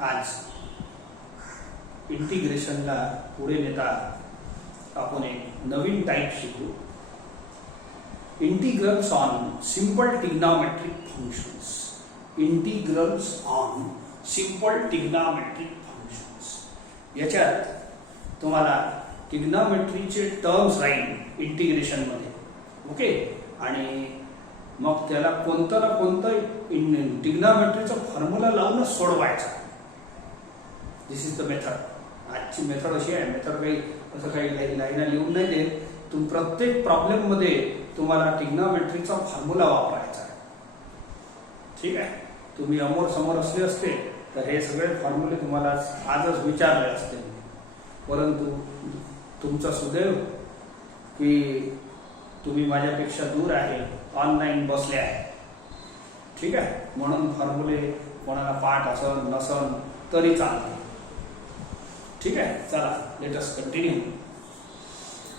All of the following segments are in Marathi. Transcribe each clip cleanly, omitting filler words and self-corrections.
आज इंटिग्रेशनला पुढे नेता आपण एक नवीन टाइप शिकू. Integrals on simple trigonometric functions. Integrals on simple trigonometric functions. याच्यात तुम्हाला ट्रिग्नोमेट्रीचे टर्म्स राहील इंटिग्रेशन मध्ये. ओके. आणि मग त्याला कोणतं ना कोणतं ट्रिग्नोमेट्रीचा फॉर्म्युला लावूनच सोडवायचा. दिस इज द मेथड. आजची मेथड अशी आहे. मेथड काही असं काही लाईना लिहून नाही देत. तुम्ही प्रत्येक प्रॉब्लेम मध्ये तुम्हाला ट्रिग्नोमेट्रीचा फॉर्म्युला वापरायचा आहे. ठीक आहे. तुम्ही समोर असले असते तर हे सगळे फॉर्म्युले तुम्हाला आजच विचारले असते. परंतु तुमचा सुदैव की तुम्ही माझ्यापेक्षा दूर आहे, ऑनलाईन बसले आहे. ठीक आहे. म्हणून फॉर्म्युले कोणाला पाठ असन नसन तरी चालते. ठीक आहे. चला लेट अस कंटिन्यू.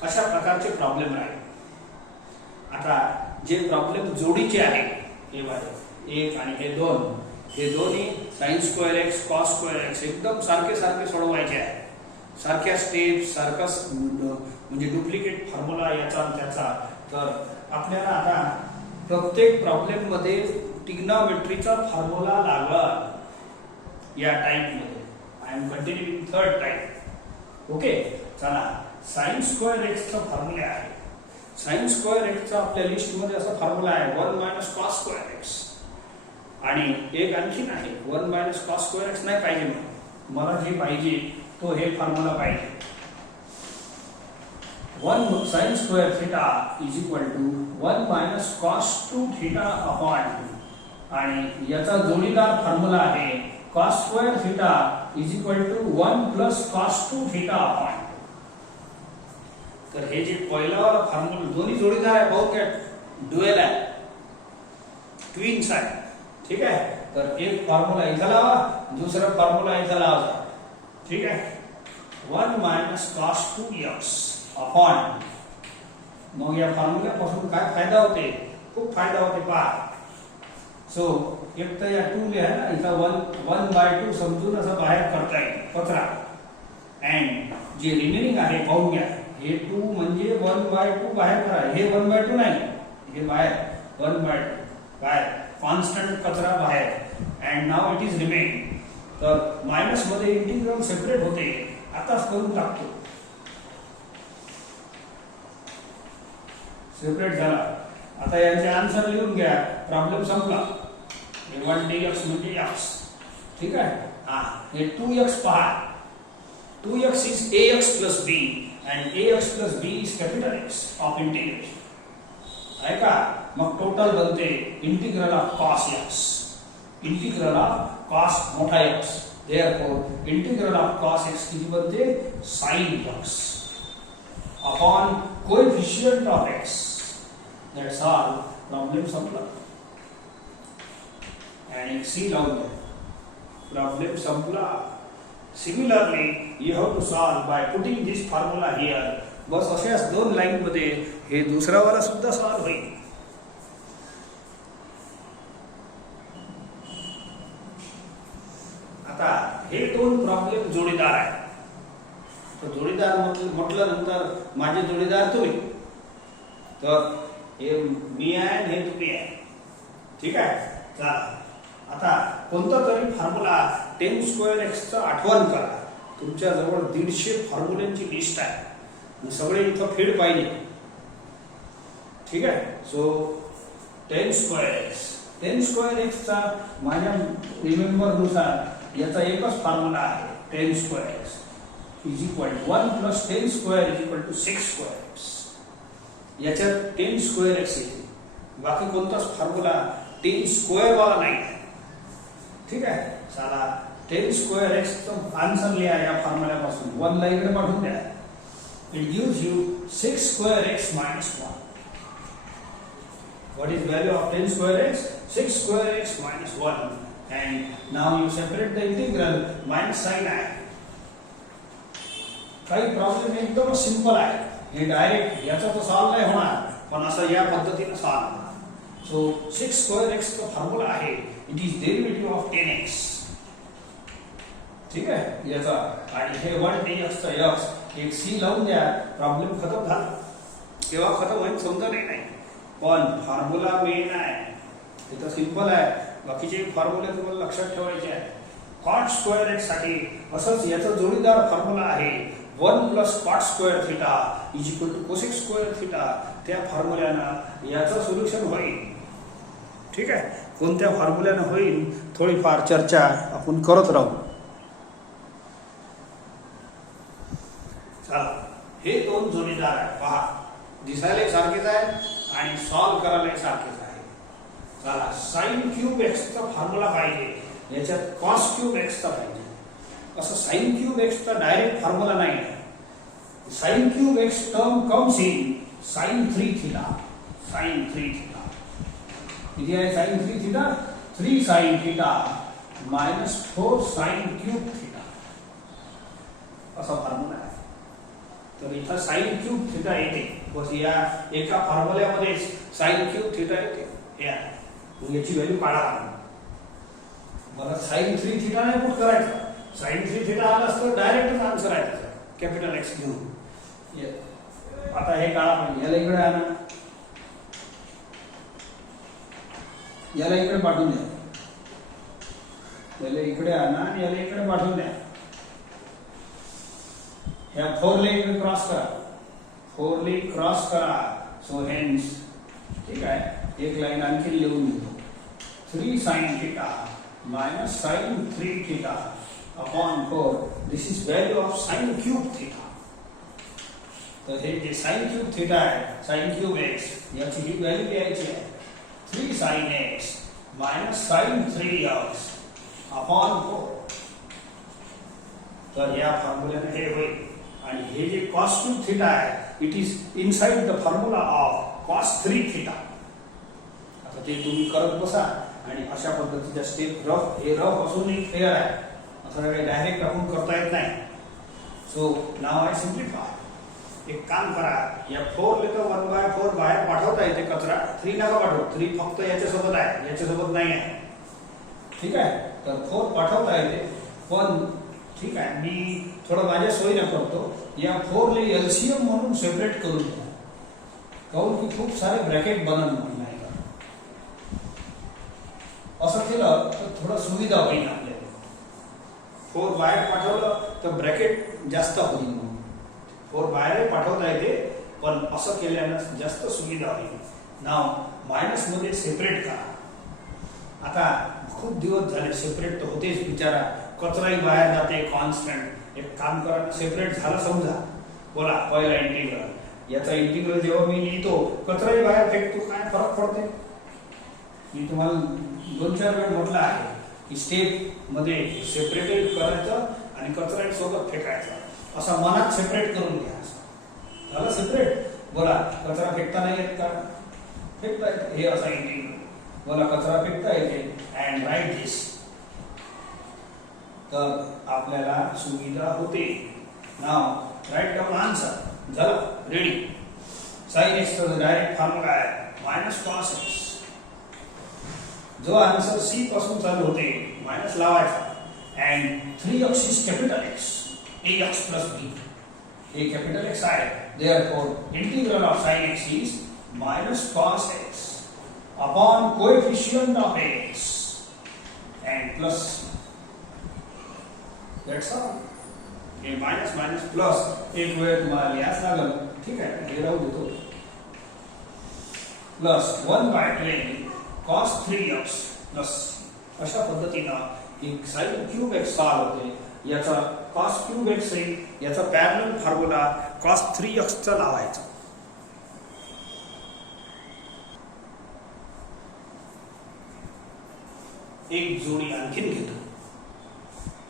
अशा प्रकारचे प्रॉब्लेम राहील. आता जे प्रॉब्लेम जोडीचे आहे हे वाले 1 आणि हे 2, हे दोन्ही sin square x cos square x एकदम सारखे सारखे सोडवायचे आहे. सारख्या स्टेप्स सारखाच म्हणजे डुप्लिकेट फॉर्म्युला याचा त्याचा. तर आपल्याला आता प्रत्येक प्रॉब्लेम मध्ये ट्रिग्नोमेट्रीचा फॉर्म्युला लागल या टाइप मध्ये. I am continuing third type. Okay. चला sin स्क्वेअर एक्स चा फॉर्म्युला आहे. sin स्क्वेअर एक्स चा आपल्या लिस्ट मध्ये असा फॉर्म्युला आहे 1 - cos स्क्वेअर एक्स. आणि एक आणखीन आहे 1 - cos स्क्वेअर एक्स. नाही पाहिजे मला जे पाहिजे तो हे फॉर्म्युला पाहिजे. 1 sin square theta is equal to 1 - cos 2 theta upon 2. आणि याचा जोडीदार फॉर्म्युला आहे cos square theta is equal to 1 + cos 2 theta upon 2. तर हे जे पहिला वाला फॉर्म्युला दोन्ही जोडीदार आहे. बहुत काय ड्युएल आहे, ट्विन्स आहे. ठीक आहे. तर एक फॉर्म्युला इथं लावा, दुसरा फॉर्म्युला इथं लावा. ठीक आहे. 1 - cos 2x अपॉन. मग या फॉर्म्युल्यापासून काय फायदा होते? खूप फायदा होते पहा. सो एक तर या 2 लिहा ना, इथं 1/2 समजून असं बाहेर करता येईल कचरा. अँड जे रिमेनिंग आहे पाहून घ्या. हे 2 म्हणजे 1/2 बाहेर करा. हे 1/2 नाही, हे बाहेर 1/2 बाहेर. कॉन्स्टंट कचरा बाहेर. And now it is remain. तर मायनस मध्ये इंटिग्रल सेपरेट होते. आताच करून टाकतो. सेपरेट झाला. आता यांचे आन्सर लिहून घ्या. प्रॉब्लेम संपला. 1dx म्हणजे x. ठीक आहे. हे 2x पहा. 2x is ax plus b and ax plus b is capital X of integration. आहे का? मग टोटल बनते integral of cos x. Integral of cos मोठा x. Therefore integral of cos x किती बनते? sin x upon coefficient of x. That's all. Problem संपला. आणि सी लावून द्या. प्रॉब्लेम संपला. Similarly, you have to solve by putting this formula here. बस अशाच 2 लाईन मध्ये हे दुसरा वाला सुद्धा सॉल्व होईल. आता हे 2 प्रॉब्लेम जोडीदार आहेत. तर जोडीदार म्हटलं नंतर माझे जोडीदार तुम्ही. तर हे मी आहे आणि हे तुम्ही आहे. ठीक आहे. चला आता कोणता तरी फॉर्म्युला 10 स्क्वेअर एक्स चा आठवण करा. तुमच्या जवळ 150 फॉर्म्युल्यांची लिस्ट आहे. सगळे इथं फीड पाहिजे. ठीक आहे. So 10 square x. 10 square x चा माझ्या रिमेंबर नुसार याचा एकच फॉर्म्युला आहे 10 square x is equal to 1 + 10 square is equal to 6 square x. याच्यात 10 स्क्वेअर एक्स येते. बाकी कोणताच फॉर्म्युला 10 स्क्वेअर वाला नाही आहे. ठीक आहे. चला 10 स्क्वेअर एक्स चा आन्सर लिहा या फॉर्म्युल्यापासून. 1 ला इकडे पाठवून द्या. It gives you 6 square x minus 1. What is value of 10 square x? 6 square x minus 1. And now you separate the integral minus sin I. काही प्रॉब्लेम एकदम सिंपल आहे. हे डायरेक्ट याचा तो सॉल्व नाही होणार, पण असं या पद्धतीने सॉल्व होणार. सो 6 स्क्वेअर एक्स चा फॉर्म्युला आहे. It is derivative of 10x. ठीक आहे याचा, आणि हे 1dx चा x एक सी लावून द्या, प्रॉब्लेम खतम झाला. केव्हा खतम होईल समजा नाही, पण फॉर्म्युला मेन आहे, इथं सिंपल आहे. बाकीचे फॉर्म्युले तुम्हाला लक्षात ठेवायचे आहे. कॉट स्क्वेअर एक्स साठी असंच याचा जोडीदार फॉर्म्युला आहे 1 plus cot square theta is equal to cosec square theta. त्या फॉर्म्युल्यानं याचं सोल्युशन होईल. ठीक आहे, कोणत्या फॉर्म्युल्यानं होईल थोडीफार चर्चा आपण करत राहू. चला, हे दोन जोडीदार आहे पहा, दिसायला सारखेच आहे आणि सॉल्व करायला सारखेच आहे. चला, साइन क्यूब एक्स चा फॉर्म्युला पाहिजे, याच्यात कॉस क्यूब एक्स चा पाहिजे. असं साइन क्यूब एक्स चा डायरेक्ट फॉर्म्युला नाही आहे. Sine cube x term comes in sine 3 theta. Sine 3 theta किती आहे? Sine 3 theta 3 sine theta minus 4 sine cube theta असा फॉर्म्युला आहे. तर इथं साइन क्यूब थीटा येते, बस या एका फॉर्म्युल्यामध्ये साइन क्यूब थीटा येते. याची व्हॅल्यू काढा. मला साइन 3 थीटा नाही पुट करायचं. साइन 3 थीटा आला असतं डायरेक्ट आन्सर आहे त्याचा, कॅपिटल एक्स घेऊन. आता हे काढा पाहिजे. याला इकडे आणा, याला इकडे पाठवून द्या. याला इकडे आणा आणि याला इकडे पाठवून द्या. ह्या 4 ले इकडे क्रॉस करा, 4 ले क्रॉस करा. सो हेन्स ठीक आहे, एक लाईन आणखी लिहून घेतो. 3 sine theta minus sin 3 theta upon 4. This is value of sin cube theta. तर हे जे sin cube theta आहे, sin cube x याची ही व्हॅल्यू द्यायची आहे 3 sin x minus sin 3x upon 4. तर या फॉर्म्युल्याने हे होईल. आणि हे जे cos cube theta आहे, it is inside the formula of cos 3 theta. आता ते तुम्ही करत बसा आणि अशा पद्धतीच्या स्टेप रफ असूनही क्लिअर आहे. असं काही डायरेक्ट आपण करता येत नाही. So now I simplify. एक काम करा, या 4 ले तर 1/4 बाहेर पाठवता येते कचरा. 3 नका पाठवू, 3 फक्त याच्यासोबत आहे, याच्यासोबत नाही आहे. ठीक आहे, तर 4 पाठवता येते, पण ठीक आहे मी थोडं माझ्या सोयीने करतो. या 4 ले एलसीएम म्हणून सेपरेट करून द्या, काऊन की खूप सारे ब्रॅकेट बनन नाही. असं केलं तर थोडं सुविधा होईल आपल्याला. 4 बाहेर पाठवलं तर ब्रॅकेट जास्त होईल. 4 बाहेर पाठवता येते, पण असं केल्यानं जास्त सुविधा होईल. नाव मायनस मध्ये सेपरेट करा. आता खूप दिवस झाले सेपरेट तर होतेच बिचारा, कचराही बाहेर जाते कॉन्स्टंट. एक काम करा, सेपरेट झालं समजा. बोला पहिला इंटिग्रल, याचा इंटिग्रल जेव्हा मी लिहितो कचराही बाहेर फेकतो, काय फरक पडते? मी तुम्हाला 2-4 वेळ म्हटलं आहे की स्टेप मध्ये सेपरेट करायचं आणि कचरा सोबत फेकायचा. असा मनात सेपरेट करून घ्या. झालं सेपरेट. बोला कचरा फेकता नाही येत का? फेकता येते. हे असा इंटिग्रल. बोला कचरा फेकता येते. अँड राईट दिस. तर आपल्याला सुविधा होते. नाव राईट डाऊन आन्सर. झालं रेडी. साइन एक्स चा डायरेक्ट फॉर्म्युला आहे मायनस कॉस एक्स. जो आन्सर सी पासून चालू होते मायनस लावायचा. And 3x is capital x, ax plus b. हे कॅपिटल एक्स आहे, therefore integral of sin x is minus cos x upon coefficient of x and plus. That's all. हे मायनस मायनस प्लस एक वेळ तुम्हाला लिहायच लागेल. ठीक आहे, हे राहू देतो. Plus 1/12 cos 3x plus. अशा पद्धतीनं एक साइन क्यूब एक्स सॉल्व होते. याचा cos क्यूब एक्स आहे, याचा पॅरलल फॉर्म्युला cos 3x चा लावायचा. एक जोडी आणखीन घेतो.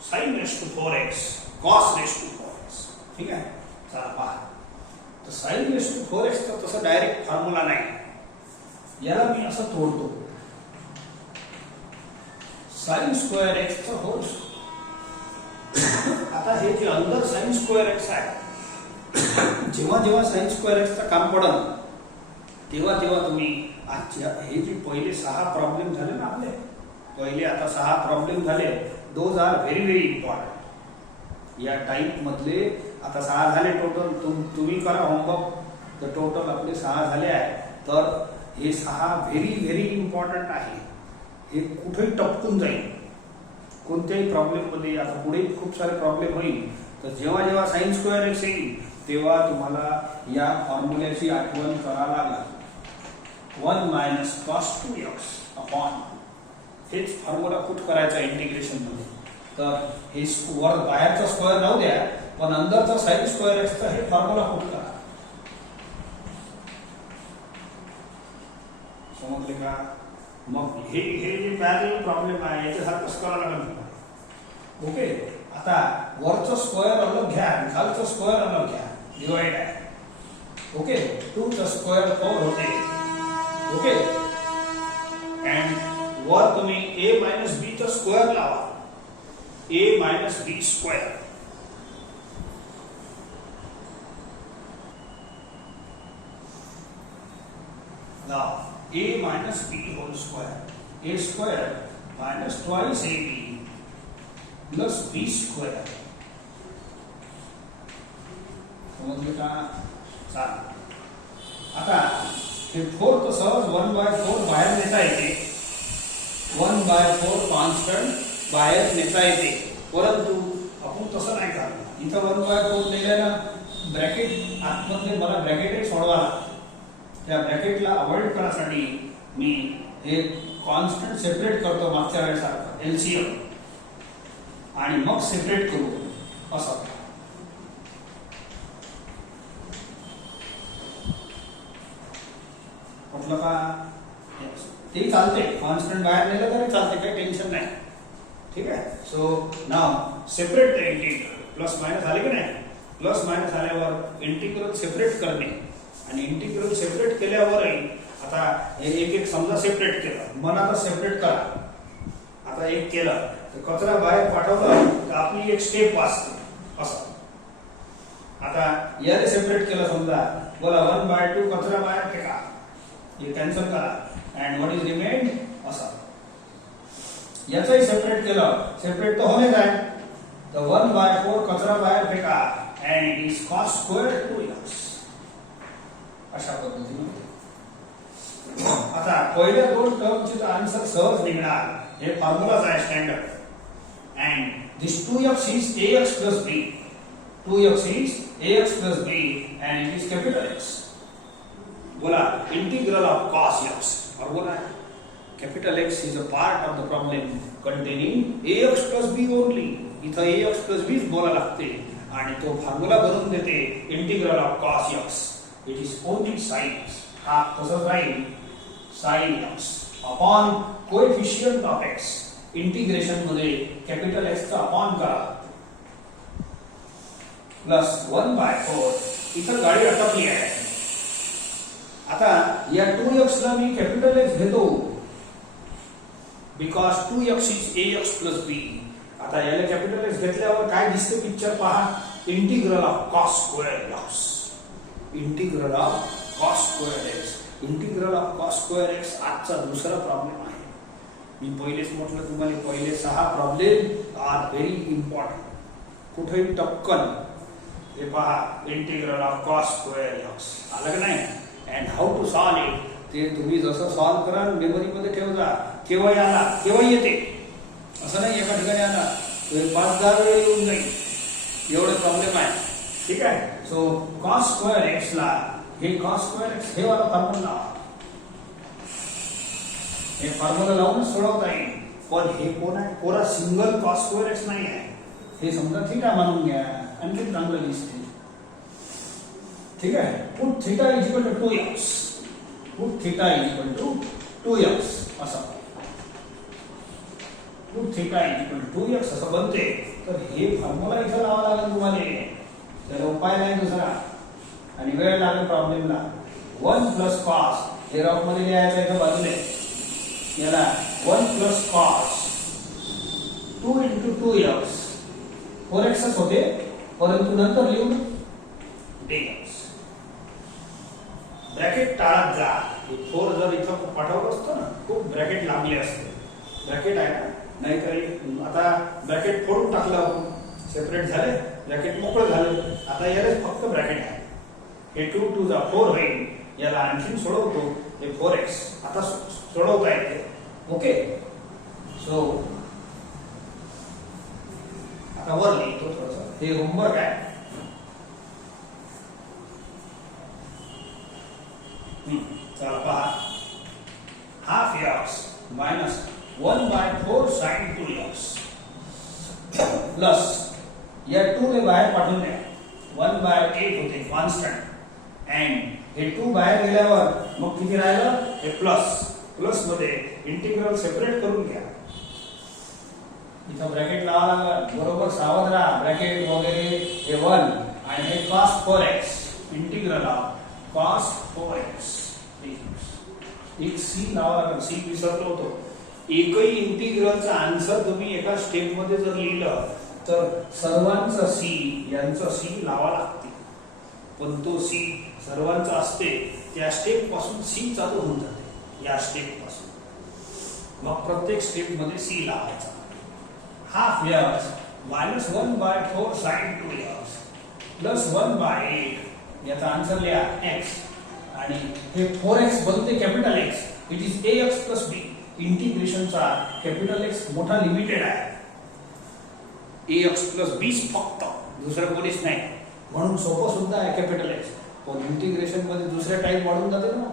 sin raise to 4x cos raise to 4x. ठीक आहे, चला पहा. तर sin रेस टू 4x चा तसा डायरेक्ट फॉर्म्युला नाही. याला मी असं तोडतो. साइन स्क्वेअर एक्स चा होल. आता हे जे अंदर साइन स्क्वेअर एक्स आहे, जेव्हा जेव्हा साइन स्क्वेअर एक्स चा काम पडल तेव्हा तेव्हा तुम्ही आजच्या हे जे पहिले 6 प्रॉब्लेम झाले ना आपले, पहिले आता 6 प्रॉब्लेम झाले. Those are very very important. या टाईप मधले आता 6 झाले टोटल. तुम्ही करा होमवर्क. तर टोटल आपले 6 झाले आहे. तर हे 6 व्हेरी व्हेरी इम्पॉर्टंट आहे. हे कुठेही टपकून जाईल कोणत्याही प्रॉब्लेम मध्ये. आता पुढे खूप सारे प्रॉब्लेम होईल. तर जेव्हा जेव्हा साइन स्क्वेअर एक्स येईल तेव्हा तुम्हाला या फॉर्म्युल्याची आठवण करावं लागेल. 1 मायनस कॉस 2x अपॉन हेच फॉर्म्युला पुट करायचा इंटिग्रेशन मध्ये. तर हे वर बाहेरचा स्क्वेअर राहू द्या पण अंदरचा साइन स्क्वेअर एक्सचा हे फॉर्म्युला पुट करा. समजले का? मग हे जे पॅरलल प्रॉब्लेम आहे याच्यासारखंच करावं लागेल. ओके. आता वरचं स्क्वेअर अलग घ्या खालचं स्क्वेअर अलग घ्या. डिवाइड आहे. ओके. 2 चा स्क्वेअर 4 होते. ओके. अँड वर तुम्ही a मायनस b चा स्क्वेअर लावा. a minus b square. Now a minus b whole square. A square minus twice ab plus b square. समजलं का? चालेल. आता हे 4 तर सहज 1/4 बाहेर नेता येते. 1/4 कॉन्स्टंट बाहेर नेता येते. परंतु आपण तसं नाही करणार. इथं 1/4 नेल्यानं ब्रॅकेट आतमध्ये मला ब्रॅकेट सोडवा लागतं. त्या ब्रॅकेटला अवॉइड करण्यासाठी मी हे कॉन्स्टंट सेपरेट करतो मागच्या वेळेसारखं एलसीएम आणि मग सेपरेट करू असं. म्हटलं का? ते चालते. कॉन्स्टंट बाहेर नेलं तरी चालते. काही टेन्शन नाही. ठीक आहे. So now separate the integral. Plus minus आले की नाही? प्लस मायनस आल्यावर इंटिग्रल सेपरेट करणे आणि इंटिग्रल सेपरेट केल्यावरही आता हे एक एक समजा सेपरेट केलं. मन आता सेपरेट करा. आता एक केलं तर कचरा बाहेर पाठवला तर आपली एक स्टेप वाचते असं. आता याने सेपरेट केलं समजा बोला 1/2 कचरा बाहेर फेका. हे कॅन्सल करा. अँड व्हॉट इज रिमेंड असं. याचंही सेपरेट केलं. सेपरेट तर होणेच आहे. तर 1/4 कचरा बाहेर फेका and it is cos square 2x. अशा पद्धतीने. आता पहिल्या 2 टर्मचे आन्सर सहज निघणार. हे फॉर्म्युलाच आहे स्टँडर्ड. अँड दिस 2x इज ax plus b. 2x is ax plus b and it is capital X. बोला इंटीग्रल ऑफ cos x. और बोला capital X is a part of the problem containing ax plus b only. इथं ax plus b बोला लागते आणि तो फॉर्म्युला बनवून देते integral of cos x. It is only sin x. हा तसंच राहील sin x upon coefficient of x. Integration मध्ये कॅपिटल x चा अपॉन करा प्लस 1/4. इथं गाडी अटकली आहे. आता या 2x ला मी कॅपिटल X घेतो बिकॉज 2x इज ax plus b. आता याला कॅपिटल X घेतल्यावर काय दिसते पिक्चर पहा. Integral of cos square x. Integral of cos square x. Integral of cos square x आजचा दुसरा प्रॉब्लेम आहे. मी पहिलेच म्हटलं तुम्हाला पहिले 6 प्रॉब्लेम आर व्हेरी इम्पॉर्टंट. कुठेही टपकन हे पहा integral of cos square x आलं का नाही. And how to solve it ते तुम्ही जसं सॉल्व कराल मेमरी मध्ये ठेव जा. केव्हा आला केव्हा येते असं नाही. एका ठिकाणी आला 5-10 वेळा येऊन जाईल. एवढे प्रॉब्लेम आहे. ठीक आहे. सो cos स्क्वेअर x ला हे cos स्क्वेअर x हे वाला फॉर्म्युला लावा. हे फॉर्म्युला लावून सोडवता येईल. पण हे कोण आहे? कोरा सिंगल cos स्क्वेअर x नाही आहे. हे समजा थीटा मानून घ्या. आणखी चांगलं दिसते. ठीक आहे. Put theta is equal to 2x. Put theta is equal to 2x असं. Put theta is equal to 2x असं बनते. तर हे फॉर्म्युला इथं लावा लागेल तुम्हाला. त्याला उपाय नाही दुसरा आणि वेळ लागेल प्रॉब्लेमला. 1 प्लस cos हे रॉक मध्ये लिहायचं इथं बाजूला. याला 1 plus cos 2 into 2x 4x होते. परंतु नंतर लिहून dx. ब्रॅकेट टाळत जा. 4 जर इथं पाठवलं असतं ना खूप ब्रॅकेट लागले असते. ब्रॅकेट आहे ना नाहीतर आता ब्रॅकेट फोडून टाकलं सेपरेट झाले. ब्रॅकेट मोकळं झालं. आता याला फक्त ब्रॅकेट आहे. हे 2 2 जा 4 होईल. याला आणखीन सोडवतो. हे 4x आता सोडवता येते. ओके, सो आता वर लिहितो थोडंसं. हे होमवर्क आहे. चला पहा. Half x minus 1/4 sin 2x plus या 2 ने बाहेर पाठवून द्या. 1/8 होते कॉन्स्टंट अँड हे 2 बाहेर गेल्यावर मग किती राहिलं? हे प्लस. प्लस मध्ये इंटिग्रल सेपरेट करून घ्या. इथं ब्रॅकेट लावा लागेल. बरोबर सावध राहा. ब्रॅकेट वगैरे हे 1 आणि हे cos 4x integral of cos 4x. एक सी लावा लागेल. सी विसरलो होतो. एकही इंटिग्रलचा आन्सर तुम्ही एका स्टेप मध्ये जर लिहिलं तर सर्वांचा सी यांचा सी लावा लागते. पण तो सी सर्वांचा असते त्या स्टेप पासून सी चालू होऊन जाते. या स्टेप पासून मग प्रत्येक स्टेप मध्ये सी लावायचा. Half x minus 1/4 sin 2x plus 1/8 याचा आन्सर लिहा x आणि हे 4x बनते capital X. It is ax plus b. इंटिग्रेशनचा कॅपिटल X मोठा लिमिटेड आहे. ax प्लस b फक्त, दुसरं कोणीच नाही. म्हणून सोपं सुद्धा आहे कॅपिटल X. पण इंटिग्रेशन मध्ये दुसऱ्या टाइप वाढून जाते ना.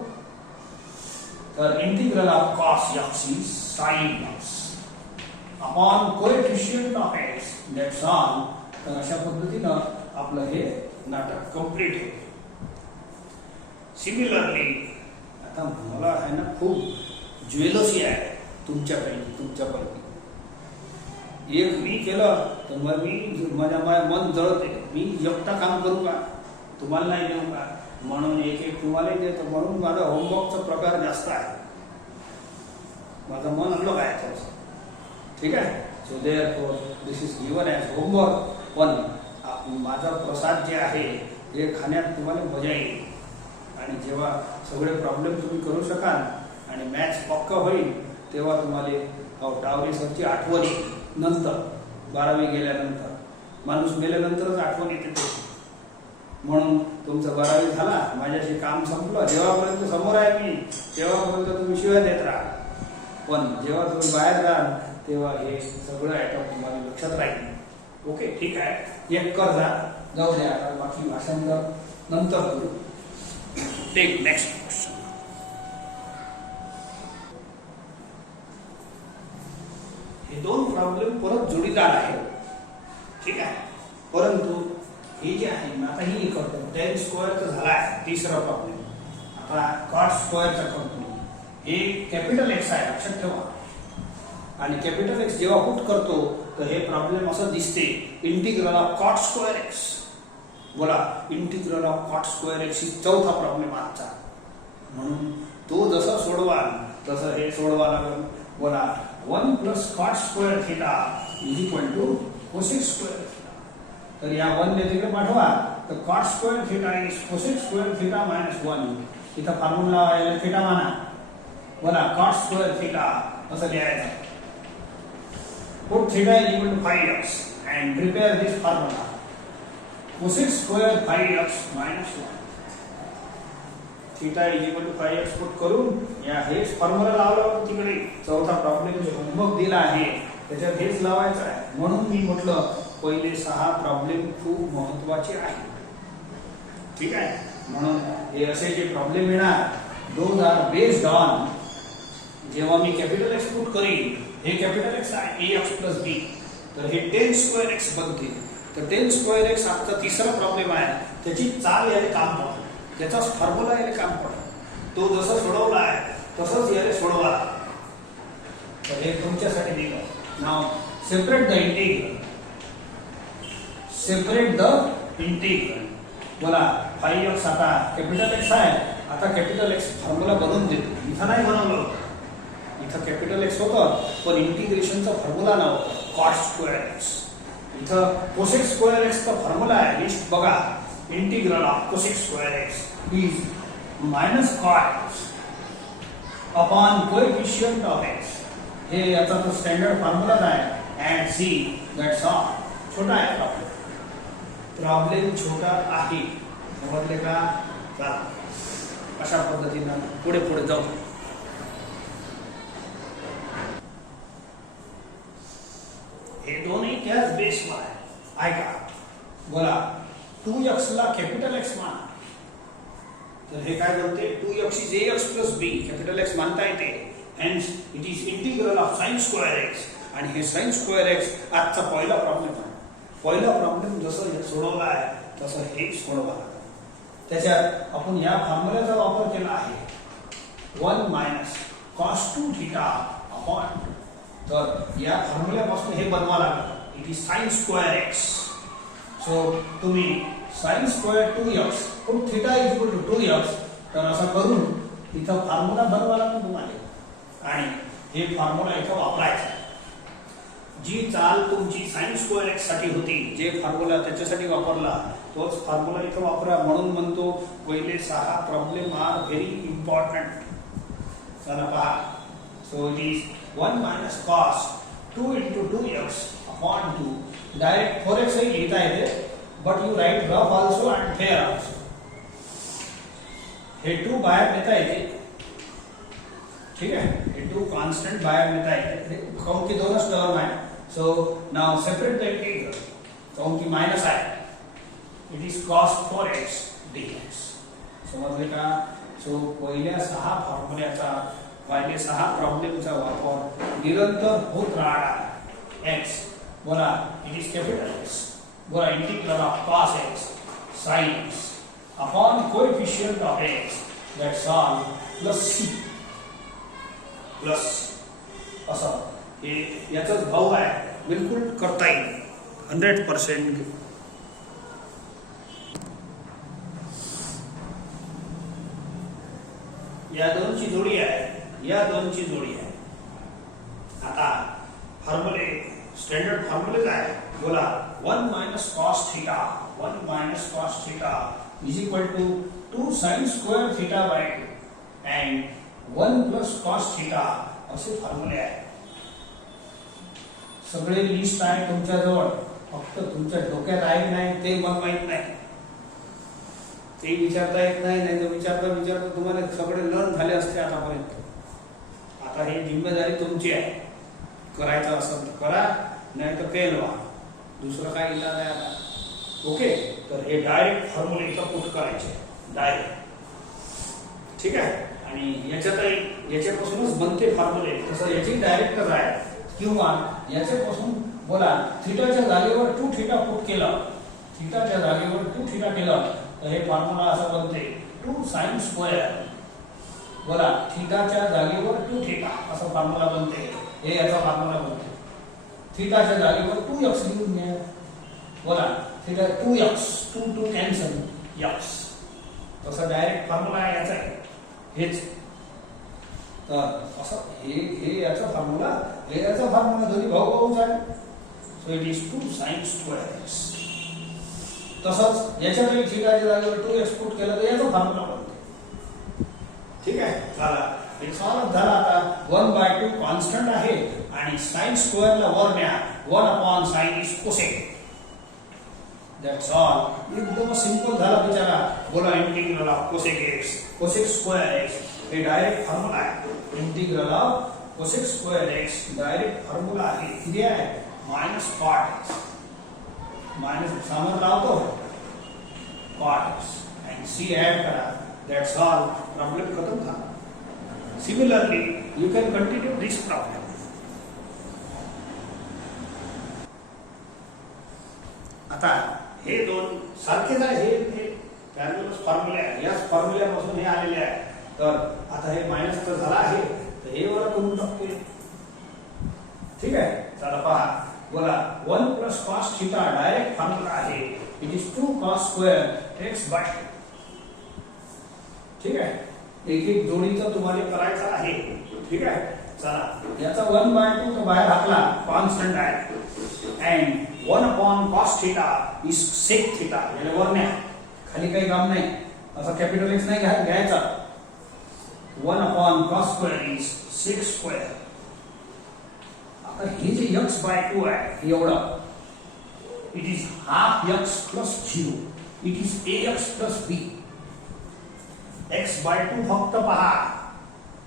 तर integral of cos x is sin x upon coefficient of x. That's all. तर अशा पद्धतीनं आपलं हे नाटक कंप्लीट होते. सिमिलरली आता मला आहे ना खूप ज्वेलसी आहे तुमच्यापैकी. एक मी केलं तर मग माझ्या मन जळते. मी एकटा काम करू का? तुम्हाला नाही देऊ का? म्हणून एक तुम्हाला देतो. म्हणून माझा होमवर्कचा प्रकार जास्त आहे. माझं मन अलग आहे थोडंसं. ठीक आहे. So therefore this is given as homework. पण माझा प्रसाद जे आहे ते खाण्यात तुम्हाला मजा येईल. आणि जेव्हा सगळे प्रॉब्लेम तुम्ही करू शकाल आणि मॅथ्स पक्का होईल तेव्हा तुम्हाला टावरे सरची आठवण येईल. नंतर 12वी गेल्यानंतर माणूस मेल्यानंतरच आठवण येते ते. म्हणून तुमचं 12वी झाला, माझ्याशी काम संपलं. जेव्हापर्यंत समोर आहे मी तेव्हापर्यंत तुम्ही शिवाय देत राहा. पण जेव्हा तुम्ही बाहेर जाल तेव्हा हे सगळं आयटम तुम्हाला लक्षात राहील. ओके, ठीक आहे. एक कर जाऊ द्या. आता बाकी भाषांतर नंतर करू. Take next question. हे दोन प्रॉब्लेम परत जोडीदार आहे. ठीक आहे. परंतु हे जे आहे आता ही करतो. टेन स्क्वेअरचा झाला आहे तिसरा प्रॉब्लेम. आता कॉट स्क्वेअरचा करतो. हे कॅपिटल एक्स आहे लक्षात ठेवा. आणि कॅपिटल एक्स जेव्हा पुट करतो तर हे प्रॉब्लेम असं दिसते. Integral of cot square x. बोला, integral of cot square x ही चौथा प्रॉब्लेम आजचा. म्हणून तो जसा सोडवाल तसं हे सोडवा लागेल. बोला, 1 plus cot square theta is equal to cosec square theta. तर या 1 ने तिकडे पाठवा तर cot square theta is cosec square theta minus 1. इथं फॉर्म्युला आहे थिटा माना. बोला, कॉट स्क्वेअर थिटा असं लिहायचं. Put theta is equal to 5x and prepare this formula. Cosec square 5x minus 1. Theta is equal to 5x put करून या हेच फॉर्म्युला लावला होता तिकडे. चौथा प्रॉब्लेम जो होमवर्क दिला आहे त्याच्यात हेच लावायचं आहे. म्हणून मी म्हटलं पहिले 6 प्रॉब्लेम खूप महत्त्वाचे आहेत. ठीक आहे. म्हणून हे असे जे प्रॉब्लेम येणार दोज आर बेस्ड ऑन. जेव्हा मी कॅपिटल एक्स पुट करीन, हे कॅपिटल एक्स आहे ax प्लस b, तर हे 10 स्क्वेअर एक्स बनतील. तर 10 स्क्वेअर एक्स आजचा तिसरा प्रॉब्लेम आहे. त्याची चाल याने काम पडतो. त्याचाच फॉर्म्युला याने काम पडतो. तो जसा सोडवला आहे तसंच याने सोडवा. तर हे तुमच्यासाठी दिलं. नाव separate the integral. Separate the integral. बोला, 5x आता कॅपिटल एक्स आहे. आता कॅपिटल एक्स फॉर्म्युला बनवून देतो. इथं नाही बनवलं. इथं कॅपिटल एक्स होतं पण इंटिग्रेशनचा फॉर्म्युला नव्हता. Cot square x. इथं कोसेक स्क्वेअर एक्स चा फॉर्म्युला आहे. लिस्ट बघा. Integral of cosec square x is minus cot x upon coefficient of x. हे याचा तो स्टँडर्ड फॉर्म्युला आहे. And C that's all. छोटा आहे प्रॉब्लेम. प्रॉब्लेम छोटा आहे, समजले का? चला अशा पद्धतीनं पुढे पुढे जाऊ. हे दोन्ही त्याच बेसवर आहे. ऐका, बोला 2x ला कॅपिटल एक्स माना, तर हे काय बनते? 2x इज ax plus b, capital x मानता येते. Hence it is integral of sine square x. आणि हे साइन स्क्वेअर एक्स आजचा पहिला प्रॉब्लेम आहे. पहिला प्रॉब्लेम जसं सोडवला आहे तसं हे सोडवा. त्याच्यात आपण या फॉर्म्युल्याचा वापर केला आहे, 1 मायनस कॉस 2 थीटा अपॉन. तर या फॉर्म्युल्यापासून हे बनवा लागलं. It is sine square x. So तुम्ही sine square 2x put theta is equal to 2x, तर असं करून इथं फॉर्म्युला बनवा लागतो तुम्हाला आणि हे फॉर्म्युला इथं वापरायचा. जी चाल तुमची साइन स्क्वेअर एक्स साठी होती, जे फॉर्म्युला त्याच्यासाठी वापरला तोच फॉर्म्युला इथं वापरा. म्हणून म्हणतो पहिले 6 प्रॉब्लेम आर व्हेरी इम्पॉर्टंट. चला पहा. So it is 1 minus cos 2 into 2x upon 2. Direct 4x ही लिहिता येते, but you right rough also and fair also. हे 2 बाहेर नेता येते, ठीक आहे. हे 2 कॉन्स्टंट बाहेर नेता येते, काउंट की दोनच टर्म आहे. So now separate the integral. Count की माइनस आहे. It is cos 4x dx. समजले का? सो पहिल्या 6 फॉर्म्युल्याचा, पहिले 6 प्रॉब्लेमचा वापर निरंतर होत राहणार. x बोला इट इज कॅपिटल एक्स. बोला integral of cos x sin x upon coefficient of x, that's all, plus c plus असं. हे याचाच भाव आहे, बिलकुल करता येईल 100%. या दोनची जोडी आहे, या दोनची जोडी आहे. आता फॉर्म्युले स्टँडर्ड फॉर्म्युले काय बोला? 1 minus cos theta, 1 minus cos theta is equal to 2 sine square theta by 2 and 1 plus cos theta, असे फॉर्म्युले आहे. सगळे लिस्ट आहे तुमच्याजवळ, फक्त तुमच्या डोक्यात आहे की नाही ते मला माहित नाही. ते विचारता येत नाही, नाही तर विचारता तुम्हाला सगळे लर्न झाले असते आतापर्यंत. आता ही जिम्मेदारी तुमची आहे. करायचं असेल तर करा, नाही तर फेल व्हा. दुसरं काय इलाज आहे आता? ओके. तर हे डायरेक्ट फॉर्म्युले इथं पुट करायचे डायरेक्ट, ठीक आहे. आणि याच्यापासूनच बनते फॉर्म्युले, तसं याची डायरेक्टच आहे. किंवा याच्यापासून बोला थीटाच्या जागेवर 2 थीटा पुट केलं, थीटाच्या जागेवर 2 थीटा केलं, तर हे फॉर्म्युला असं बनते 2 साइन स्क्वेअर. बोला थीटाच्या जागेवर 2 थीटा असं फॉर्म्युला बनते. हे याचा फॉर्म्युला बनते. थीटाच्या जागेवर 2x लिहून घ्या. बोला थीटा 2x, 2 कॅन्सल, x. तसं डायरेक्ट फॉर्म्युला आहे याचा, हेच. तर असं हे याचा फॉर्म्युला, हे याचा फॉर्म्युला, दोन्ही भाऊच आहे. So it is 2 sine square x. तसंच याच्यातही थीटाच्या जागेवर 2x पुट केलं तर याचा फॉर्म्युला बनतो, ठीक आहे. चला हे सॉल्व झाला. आता 1/2 कॉन्स्टंट आहे आणि साइन स्क्वेअरला वर न्या. 1 upon sine is cosec. That's all. एकदम सिंपल झाला बिचारा. बोला integral of cosec x, cosec square x, हे डायरेक्ट फॉर्म्युला आहे. Integral of cosec square x direct formula आहे. किती आहे? Minus cot x. मायनस समोर लावतो, कॉट एक्स आणि सी ऍड करा. That's all. प्रॉब्लेम खतम झाला. Similarly you can continue this problem. आता हे दोन सारखेच आहे. हे पॅरलल फॉर्म्युले आहे, याच फॉर्म्युल्यापासून हे आलेले आहे. तर आता हे मायनस तर झाला आहे, तर हे वर करून टाकतो, ठीक आहे. चला पहा. बोला 1 plus cos theta direct formula आहे. It is 2 cos square x by 2, ठीक आहे. एक एक जोडीचं तुम्हाला करायचं आहे, ठीक आहे. चला याचा 1/2 तो बाहेर टाकला, कॉन्स्टंट आहे. And 1 upon cos theta is sec theta. याला वर न्या, खाली काही काम नाही. असं कॅपिटल एक्स नाही घ्यायचा. 1 upon cos square is sec square. आता हे जे x/2 आहे, हे एवढं it is half x plus 0. It is ax plus b. x by 2 फक्त पहा.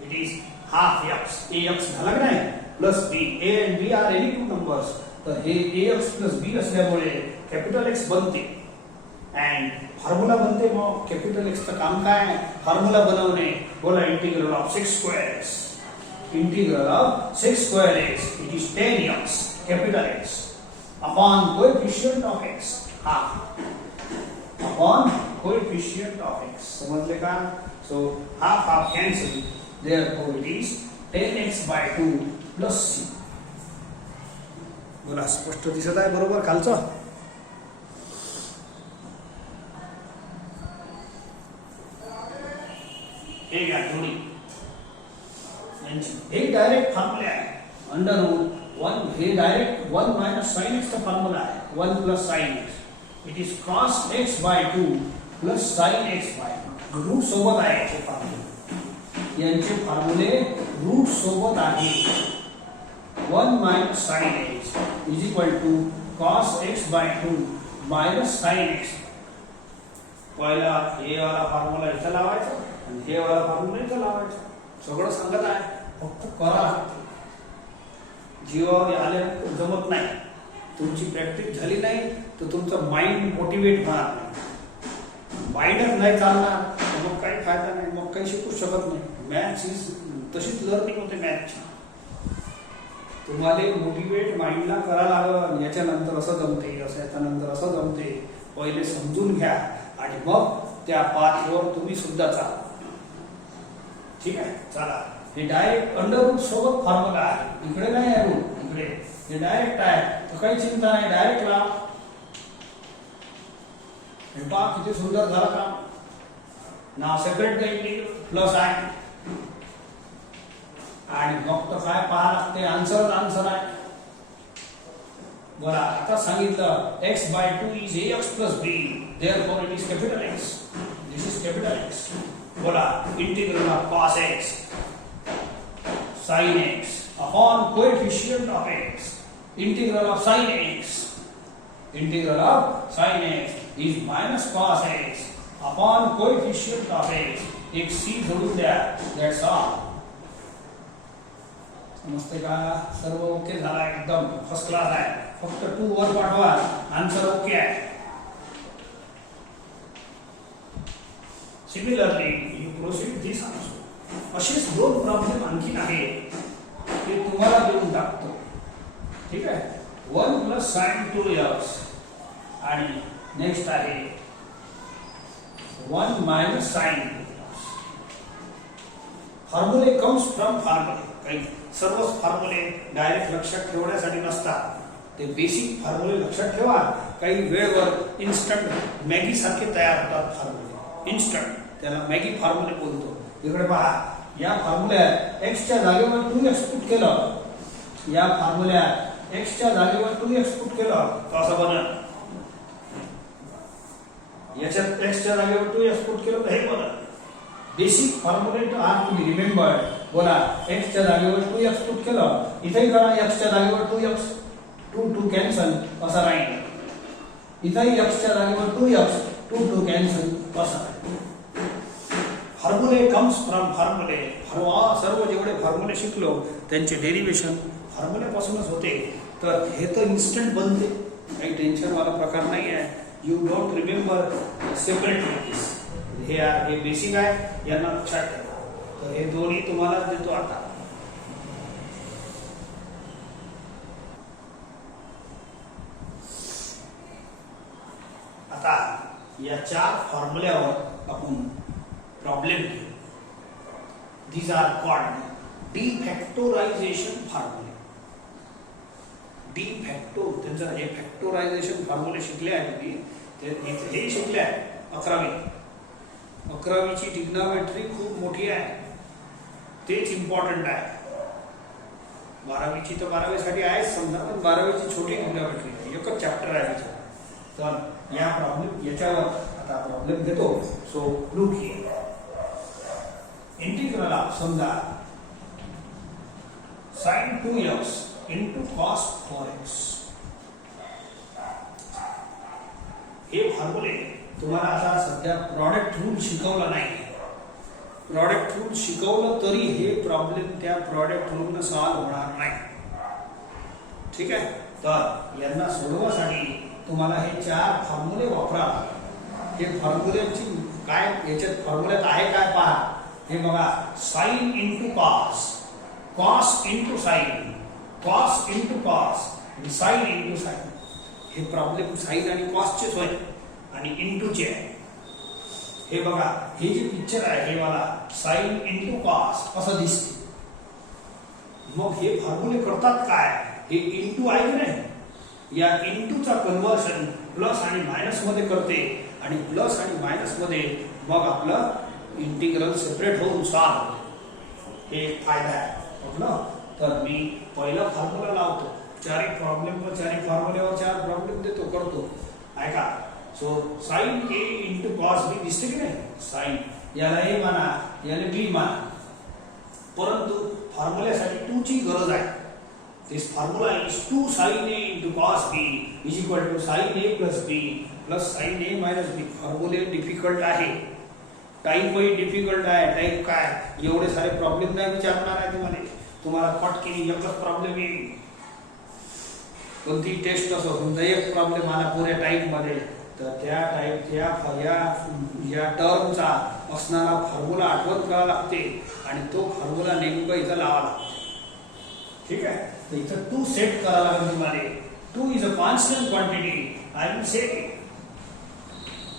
It is half x. ax झाला की नाही plus b. a and b are any two numbers. तर हे ax plus b असल्यामुळे कॅपिटल x बनते. and फॉर्म्युला बनते. मग कॅपिटल x चं काम काय? फॉर्म्युला बनवणे. बोला integral of sec square x. Integral of sec square x. It is 10x capital X upon coefficient of x. Upon coefficient of x. समझले का? So half cancel. Therefore it is 10x by 2 plus c. बोला स्पष्ट दिसत आहे बरोबर खालचं? हे घ्या दोन्ही. हे डायरेक्ट फॉर्म्युला आहे. अंडर रूट 1 हे डायरेक्ट 1 मायनस साइन एक्स चा फॉर्म्युला आहे. 1 plus sine x. It is cos x by 2 plus sine x by 2. Root सोबत आहे याचे फॉर्म्युले. यांचे फॉर्म्युले रूट सोबत आहे. 1 minus sine x is equal to cos x by 2 minus sine x. पहिला हे वाला फॉर्म्युला इथं लावायचा आणि हे वाला फॉर्म्युला इथं लावायचा. सगळं सांगत आहे. फक्त करा. जीवावर आले जमत नाही. तुमची प्रॅक्टिस झाली नाही तर तुमचं माइंड मोटिवेट होणार नाही. माइंडच नाही चालणार तर मग काही फायदा नाही. मग काही शिकू शकत नाही. मॅथ्स ही तशीच लर्निंग होते मॅथ्सची. तुम्हाला मोटिवेट माइंडला करा लागल. याच्यानंतर असं जमते, याच्यानंतर असं जमते. पहिले समजून घ्या आणि मग त्या पाथवर तुम्ही सुद्धा चाला. ठीक आहे चला. हे डायरेक्ट अंडर रूट सोबत फॉर्म्युला आहे. इकडे नाही आहे रूट. इकडे हे डायरेक्ट आहे तर काही चिंता नाही. डायरेक्ट लाव. हे पहा किती सुंदर झाला का. नाव सेपरेट इंटिग्रल प्लस आहे आणि फक्त काय पहा लागते आन्सर आहे. बोला आता सांगितलं x by 2 is ax plus b. Therefore it is capital X. This is capital X. बोला integral of cos x sin x upon coefficient of x. Integral of sin x. Integral of sin x is minus cos x upon coefficient of x. एक c जोडून द्या. That's all. समजते का? सर्व ओके झाला एकदम फर्स्ट क्लास आहे. फक्त 2 वर पाठवा. आन्सर ओके आहे. Similarly you proceed this also. असेच 2 प्रॉब्लेम आणखी आहेत ते तुम्हाला देऊन टाकतो. ठीक आहे. 1 प्लस साइन 2x आणि नेक्स्ट आहे 1 मायनस साइन 2x. फॉर्म्युले कम्स फ्रॉम फॉर्म्युले. काही सर्व फॉर्म्युले डायरेक्ट लक्षात ठेवण्यासाठी नसतात. ते बेसिक फॉर्म्युले लक्षात ठेवा. काही वेळेवर इन्स्टंट मॅगी सारखे तयार होतात फॉर्म्युले. इन्स्टंट त्याला मॅगी फॉर्म्युले बोलतो. इकडे पहा या फॉर्म्युल्यात x च्या जागेवर 2x पुट केलं. या फॉर्म्युल्यात x च्या जागेवर 2x पुट केलं तर असं बनल. याच्यात x च्या जागेवर 2x पुट केलं तर हे बनल. बेसिक फॉर्म्युले आर टू बी रिमेंबर्ड. बोला x च्या जागेवर 2x पुट केलं. इथेही करा x च्या जागेवर 2x. 2 कॅन्सल असं राहील. इथेही x च्या जागेवर 2x. 2 कॅन्सल असं राहील. फॉर्म्युले कम्स फ्रॉम फॉर्म्युले. सर्व जेवढे फॉर्म्युले शिकलो त्यांचे डेरिव्हेशन फॉर्म्युल्यापासूनच होते. तर हे तर इन्स्टंट बनते. काही टेन्शन वाला प्रकार नाही आहे. You don't remember separately. हे बेसिक आहे. यांना लक्षात ठेवा. तर हे दोन्ही तुम्हाला देतो आता. आता या 4 फॉर्म्युल्यावर आपण प्रॉब्लेम घेऊ. These are called de factorization formulae. De facto त्यांचं हे फॅक्टोरायझेशन फॉर्म्युले शिकले आहे तुम्ही. ते हे शिकले आहे 11वीची ट्रिग्नोमेट्री खूप मोठी आहे. तेच इम्पॉर्टंट आहे. 12वीची तर 12वीसाठी आहे समजा. पण 12वीची छोटी ट्रिग्नोमेट्री आहे. एकच चॅप्टर आहे त्याच्यात. तर या प्रॉब्लेम याच्यावर आता प्रॉब्लेम घेतो. So look here. Integral of समजा sin 2x into cos 4x. हे फॉर्म्युले तुम्हाला आता सध्या प्रॉडक्ट रूल शिकवला नाही. प्रॉडक्ट रूल शिकवलं तरी हे प्रॉब्लेम त्या प्रॉडक्ट रूलनं सॉल्व्ह होणार नाही. ठीक आहे. तर यांना सोडवण्यासाठी तुम्हाला हे 4 फॉर्म्युले वापरावे. हे फॉर्म्युलेची काय याच्यात फॉर्म्युल्यात आहे काय पहा. हे बघा, sign into cos, cos into sine, cos into cos आणि साइन इंटू साइन. हे प्रॉब्लेम साइन आणि कॉसचेच होय आणि इंटूचे आहे. हे बघा, हे जे पिक्चर आहे हे मला साइन इंटू कॉस असं दिसते. मग हे फॉर्म्युले करतात काय, हे इंटू आहे की नाही, या इंटूचा कन्व्हर्शन प्लस आणि मायनस मध्ये करते आणि प्लस आणि मायनस मध्ये मग आपलं इंटिग्रल सेपरेट होऊन सॉल्व्ह होते. हे एक फायदा आहे. म्हटलं तर मी पहिला फॉर्म्युला लावतो, 4 प्रॉब्लेमवर 4 फॉर्म्युल्यावर 4 प्रॉब्लेम देतो, करतो. ऐका, सो साइन ए इंटू कॉस बी दिसते की नाही. साइन याला ए माना, याला बी माना, परंतु फॉर्म्युल्यासाठी 2 ची गरज आहे. दिस formula is 2 sin a into cos b is equal to sin a plus b plus sin a minus b. फॉर्म्युले डिफिकल्ट आहे, टाइप वाईज डिफिकल्ट आहे. टाइप काय, एवढे सारे प्रॉब्लेम नाही विचारणार आहे तुम्हाला पटकन एकच प्रॉब्लेम येईल. कोणती टेस्ट असो, समजा एक प्रॉब्लेम आला पुऱ्या टाइप मध्ये, तर त्या टाइपच्या या टर्मचा असणारा फॉर्म्युला आठवण करावा लागते आणि तो फॉर्म्युला नेमका इथं लावा लागते. ठीक आहे. तर इथं 2 सेट करावा लागेल तुम्हाला. 2 is a constant quantity. I will set it.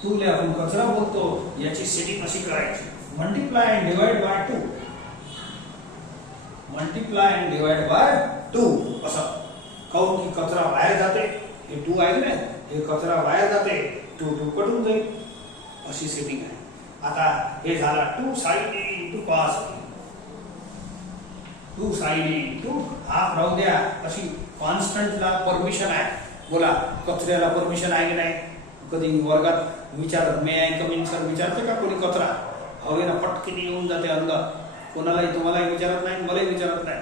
2 ले आपण कचरा बोलतो, याची सेटिंग अशी करायची, multiply and divide by 2. Multiply and divide by 2 असं. काऊन की कचरा बाहेर जाते, हे 2 आहे ना, हे कचरा बाहेर जाते, 2 कटून जाईल, अशी सेटिंग आहे. आता हे झाला 2 sin a into cos b. 2 sin a into half राहू द्या, अशी कॉन्स्टंटला परमिशन आहे. बोला, कचऱ्याला परमिशन आहे की नाही. कधी वर्गात विचारत, मे आय कम इन सर विचारते का कोणी कचरा, हवेला पटकन येऊन जाते अंदर. कोणालाही, तुम्हालाही विचारत नाही, मलाही विचारत नाही.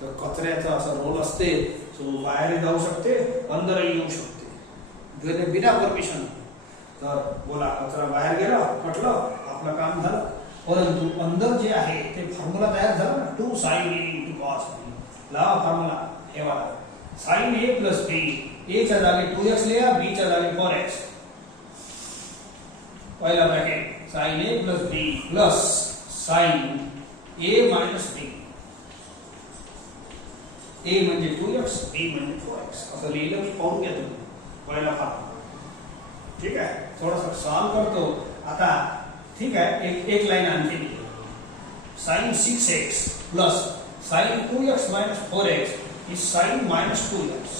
तर कचऱ्याचा असा रोल असते, तो बाहेर जाऊ शकते, अंदरही येऊ शकते बिना परमिशन. तर बोला, कचरा बाहेर गेला, म्हटलं आपलं काम झालं. परंतु अंदर जे आहे ते फॉर्म्युला तयार झाला ना, 2 sin a into cos b. लावा फॉर्म्युला, हे वाला sin a plus b. a च्या जागी 2x लिहा, b च्या जागी 4x. पहिला bracket sin a plus b plus sin a minus b. a म्हणजे 2x, b म्हणजे 4x असं लिहिलं की पाहून घ्या तुम्ही पहिला फॉर्म्युला. ठीक आहे. थोडासा सॉल्व करतो आता. ठीक आहे. एक लाईन आणखी लिहिली, sin 6x plus sin 2x minus 4x is sin minus 2x.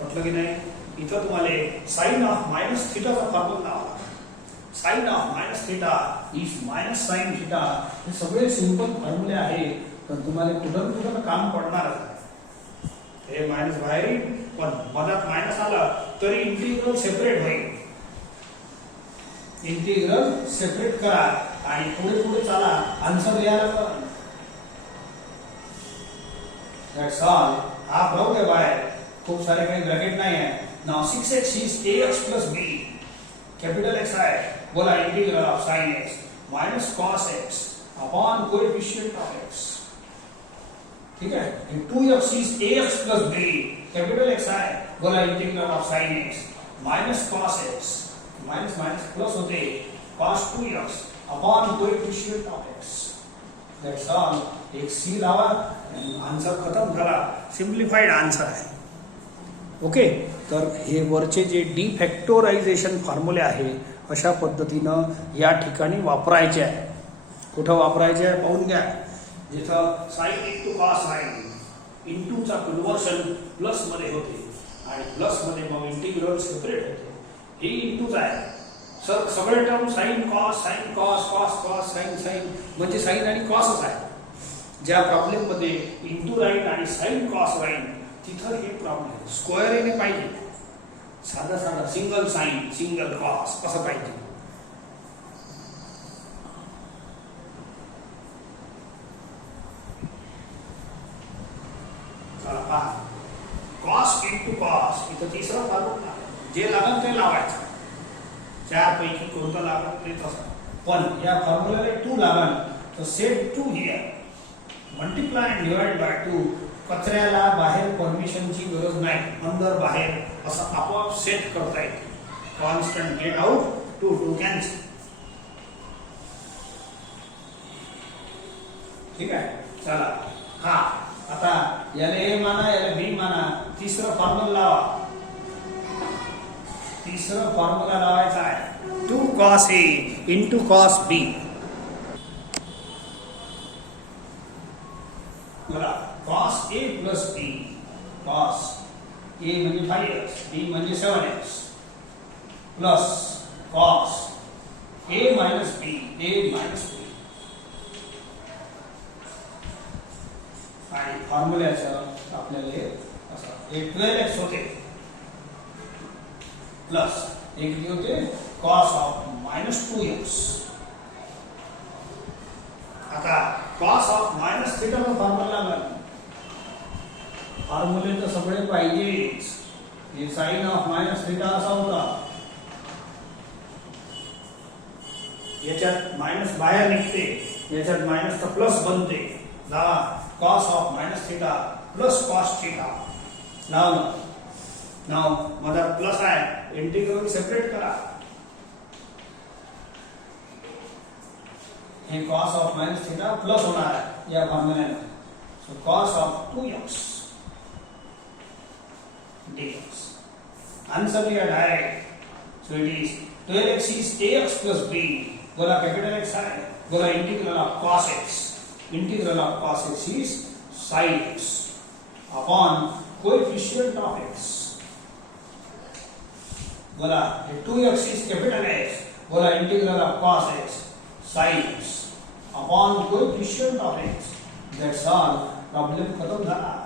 म्हटलं की नाही. इथं तुम्हाला sin ऑफ मायनस थिटाचा फॉर्म्युला लावा. sin of minus theta is minus sin theta. हे सगळे सिंपल फॉर्म्युले आहे, पण तुम्हाला कुठं काम पडणार. हे मायनस बाहेर येईल, पण मधात मायनस आला तरी इंटिग्रल सेपरेट होईल. इंटिग्रल सेपरेट करा आणि पुढे चाला, आन्सर लिहायला. That's all. हाफ राहू द्या बाहेर, खूप सारे काही ब्रॅकेट नाही आहे. Now 6x is ax plus b. Capital x आहे. बोला, integral of sin x minus cos x upon coefficient of x. ठीक है. 2x is ax plus b. Capital x है. बोला, integral of sin x minus cos x. Minus minus plus होते, cos 2x upon coefficient of x. That's all. एक सी लावा, आन्सर खत्म झाला. सिम्प्लिफाइड आन्सर आहे. ओके. तर हे वरचे जे डी फॅक्टोरायझेशन फॉर्म्युले आहे, अशा पद्धतीनं या ठिकाणी वापरायचे आहे. कुठं वापरायचे आहे पाहून घ्या. जिथं साइन इंटू कॉस साइन, इंटूचा कन्व्हर्शन प्लस मध्ये होते आणि प्लस मध्ये मग इंटिग्रल सेपरेट होते. हे इंटूच आहे. सगळे term sine cos cos cos sine म्हणजे साइन आणि कॉसच आहे. ज्या प्रॉब्लेम मध्ये इंटू राहील आणि साइन कॉस राहील, तिथं हे प्रॉब्लेम स्क्वेअर येणे पाहिजे. साधा सिंगल साइन सिंगल कॉस असं पाहिजे. कॉस इंटू कॉस, इथं तिसरा फॉर्म्युला जे लागेल ते लावायचं, चारपैकी कोणतं लागेल ते तसं. पण या फॉर्म्युल्याला 2 लागेल, तर set 2 here, multiply and divide by 2. कचऱ्याला बाहेर परमिशनची गरज नाही, अंदर बाहेर असं आपोआप सेट करता येते. Constant get out, 2 cancel. ठीक आहे, चला. हा, आता याला ए माना, याला बी माना. तिसरं फॉर्म्युला लावा. तिसरं फॉर्म्युला लावायचा आहे 2 cos A into cos B. बघा, cos A plus B. cos A म्हणजे 5x, B म्हणजे 7x, plus cos A minus B, A minus B. आणि फॉर्म्युल्याचं आपल्याला असं हे 12x होते, प्लस एक किती होते cos ऑफ मायनस 2x. आता cos ऑफ मायनस थीटा चा फॉर्म्युला लागला. फॉर्म्युले तर सगळे पाहिजेच. हे साइन ऑफ मायनस थीटा असा होता, याच्यात मायनस बाहेर निघते, याच्यात मायनस तर प्लस बनते. cos of minus theta plus cos theta. नाव माझा प्लस आहे, इंटिग्रल सेपरेट करा. हे cos of minus theta plus होणार आहे या फॉर्म्युल्याने. So cos of 2x dx. Answer लिया direct. So it is 12x is ax plus b. बोला कैपिटल x है, बोला integral of cos x. Integral of cos x is sin x upon coefficient of x. बोला 2x is कैपिटल x. बोला integral of cos x sin x upon coefficient of x. That's all. Problem खत्म झाला.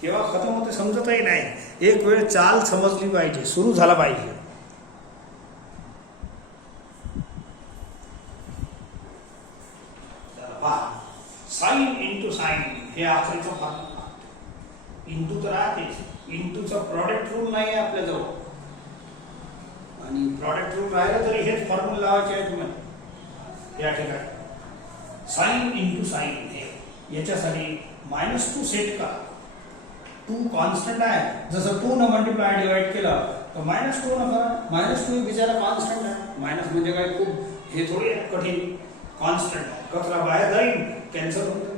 केव्हा खत्म होते समजतही नाही. एक वेळ चाल समजली पाहिजे, सुरू झाला पाहिजे. साइन इंटू साइन हे आखरीचं फॉर्म्युला. इंटू तर राहतेच, इंटूचा प्रॉडक्ट रूल नाही आहे आपल्याजवळ, आणि प्रॉडक्ट रूल राहिलं तरी हेच फॉर्म्युला लावायचे आहे तुम्हाला या ठिकाणी. साइन इंटू साइन हे याच्यासाठी -2 सेट करा. 2 कॉन्स्टंट आहे, जसं 2 न मल्टिप्लाय डिवाइड केलं तर -2 न करा. -2 बिचारा कॉन्स्टंट आहे. मायनस म्हणजे काय खूप हे थोडी कठीण, कॉन्स्टंट आहे. कचरा बाहेर जाईल, कॅन्सल होईल.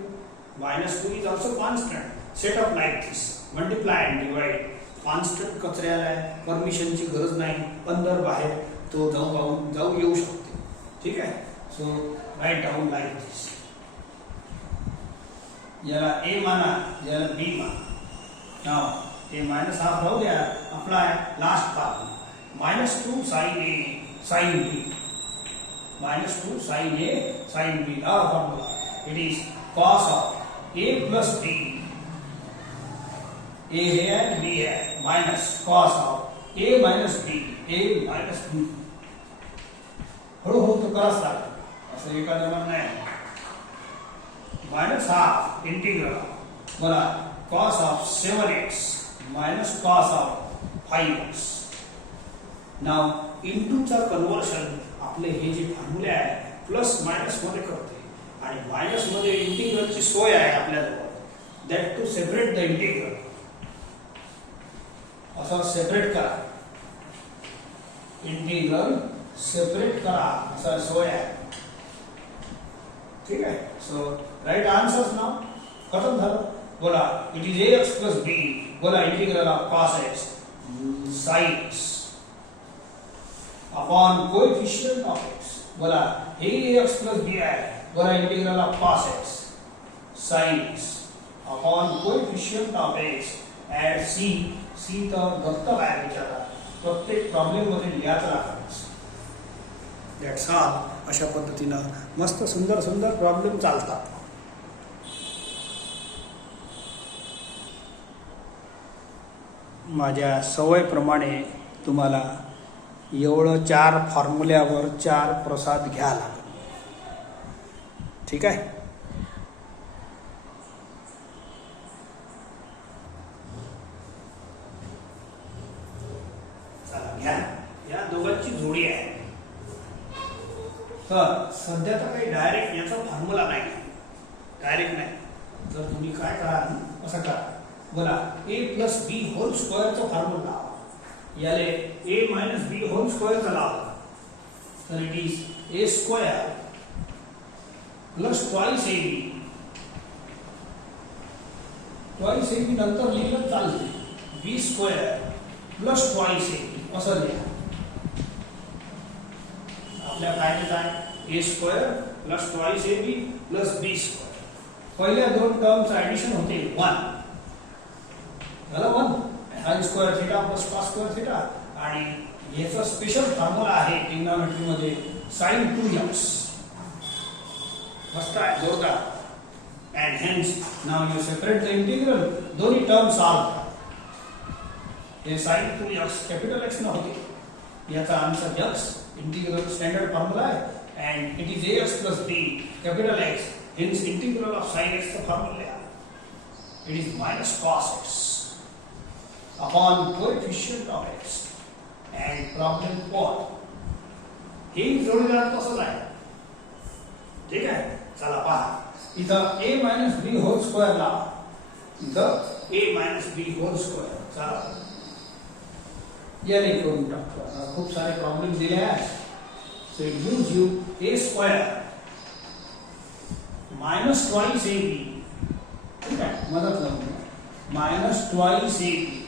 -2 is also constant. Set up like this, multiply and divide. Constant कचऱ्याला आहे, परमिशनची गरज नाही, अंदर बाहेर तो जाऊ येऊ शकते. ठीक आहे. सो राईट डाऊन लाईक दिस. याला ए माना, याला बी माना. नाव ते मायनस हाफ राहू द्या. Apply last form -2 sin A sin B. -2 sin A sin B. Our formula. It is cos of A plus B. A है B है minus cos of A minus B. A minus B. हळूहळू तो कराच लागेल, असं एका जमान नाही. मायनस हाफ इंटिग्रल बोला cos of 7x minus cos of 5x. नाव इंटूचा कन्वर्शन आपले हे जे फॉर्म्युले आहे प्लस मायनस मध्ये करते, आणि मायनस मध्ये इंटिग्रलची सोय आहे आपल्याजवळ. That to separate the integral. असं सेपरेट करा, इंटिग्रल सेपरेट करा असं सोय आहे. ठीक आहे. सो राइट आंसर्स नाव खत्म झालं. बोला it is ax plus b. बोला integral of cos x sin x upon coefficient of x. बोला हे ax प्लस b आहे. बोला integral of cos x sin x upon coefficient of x at c तर दत्तक आहे विचारा. प्रत्येक प्रॉब्लेम मध्ये लिहायचं लागतं. That's all. अशा पद्धतीनं मस्त सुंदर सुंदर प्रॉब्लेम चालतात. माझ्या सवयीप्रमाणे तुम्हाला एवढं 4 फॉर्म्युल्यावर 4 प्रसाद घ्या लागेल. ठीक आहे. सध्या तर काही डायरेक्ट याचा फॉर्म्युला नाही, डायरेक्ट नाही. जर तुम्ही काय कराल असं करा, बोला ए प्लस बी होल स्क्वेअरचा फॉर्म्युला लावा. याले ए मायनस बी होल स्क्वेअरचा लावा, तर it is A square plus twice A B. Twice A B नंतर लिहिलं चालते, बी स्क्वेअर प्लस ट्वाइस ए बी असं लिहा. आपल्या फायद्यात आहे A square plus twice A B plus B square. पहिल्या दोन टर्मचं ऍडिशन होते 1 झालं, 1 sine square theta plus cos square theta. आणि याचा स्पेशल फॉर्म्युला आहे ट्रिग्नॉमेट्री मध्ये sin 2x. मस्त आहे, जोरदार. And hence now you separate the integral, दोन्ही टर्म सॉल्व करा. हे sin 2x कॅपिटल एक्स न होते, याचा आन्सर x इंटिग्रल स्टँडर्ड फॉर्म्युला आहे. And it is ax plus b capital x. Hence, integral of sin x the formula. It is minus cos x upon coefficient of x. And problem 4. हे जोडीदार तसंच आहे, ठीक आहे. चला पहा, इथं a minus B whole square लावा, इथं a minus B whole square. चला याने करून टाकतो. खूप सारे प्रॉब्लेम दिले आहेत. So it gives you a square minus twice A b, ठीक है, मदद लगूंगा, minus twice A B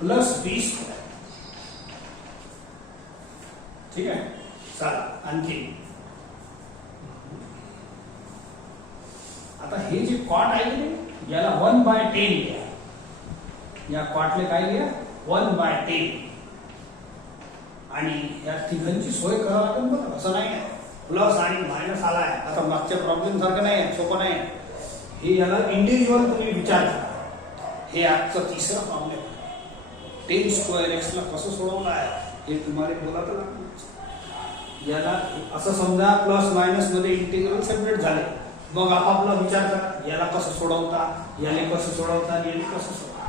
plus b square. ठीक है. चला आणखी आता हे जे कॉट आहे की याला 1/10 लिहा. या कॉटले काय लिहा 1/10. आणि या तिघांची सोय करावं लागेल बरं, असं नाही आहे. प्लस आणि मायनस आलाय, आता मागच्या प्रॉब्लेम सारखं नाही, सोपं नाही. हे याला इंडिव्हिज्युअल तुम्ही विचार करा. हे आजचं तिसरा प्रॉब्लेम. 10 स्क्वेअर एक्स ला कसं सोडवलं आहे हे तुम्हाला बोलायला लागणार. याला असं समजा प्लस मायनस मध्ये इंटिग्रल सेपरेट झाले, मग आपापला विचार करा, याला कसं सोडवता, याले कसं सोडवता, याले कसं सोडवता.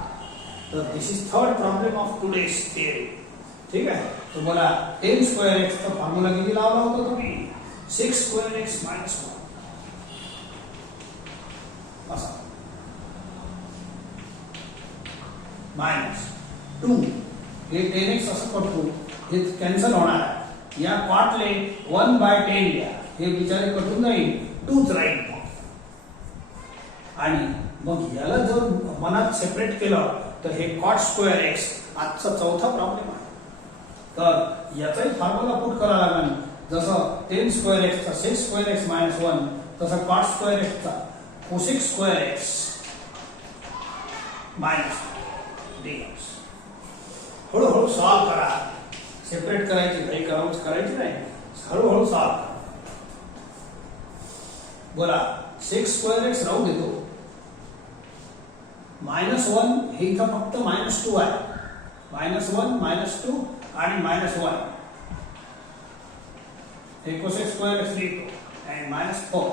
तर this is third problem of today's theory. ठीक आहे. तो बोला 10 स्क्वेअर एक्स चा फॉर्म्युला किती लावला होता तुम्ही, 6 square x minus 1 असा माइनस 2 हे 10x असं करतो, हे कॅन्सल होणार आहे. या कॉटले 1/10 लिहा, हे बिचारे कटून जाईल, 2च राहील. आणि मग याला जर मनात सेपरेट केलं तर हे कॉट स्क्वेअर एक्स आजचा चौथा प्रॉब्लेम आहे. तर याचाही फॉर्म्युला पुट करावा लागेल. जसं 10 स्क्वेअर एक्स चा 6 स्क्वेअर एक्स मायनस 1, तसा कॉट स्क्वेअर एक्स चा cosec square x minus dx. हळूहळू सॉल्व करा, सेपरेट करायची घाई करायची नाही, हळूहळू सॉल्व करा. बोला 6 स्क्वेअर एक्स राहू देतो, -1 हे इथं फक्त -2 आहे. -1 -2 आणि -1 हे कोसेक स्क्वेअर एक्स लिहितो आणि -4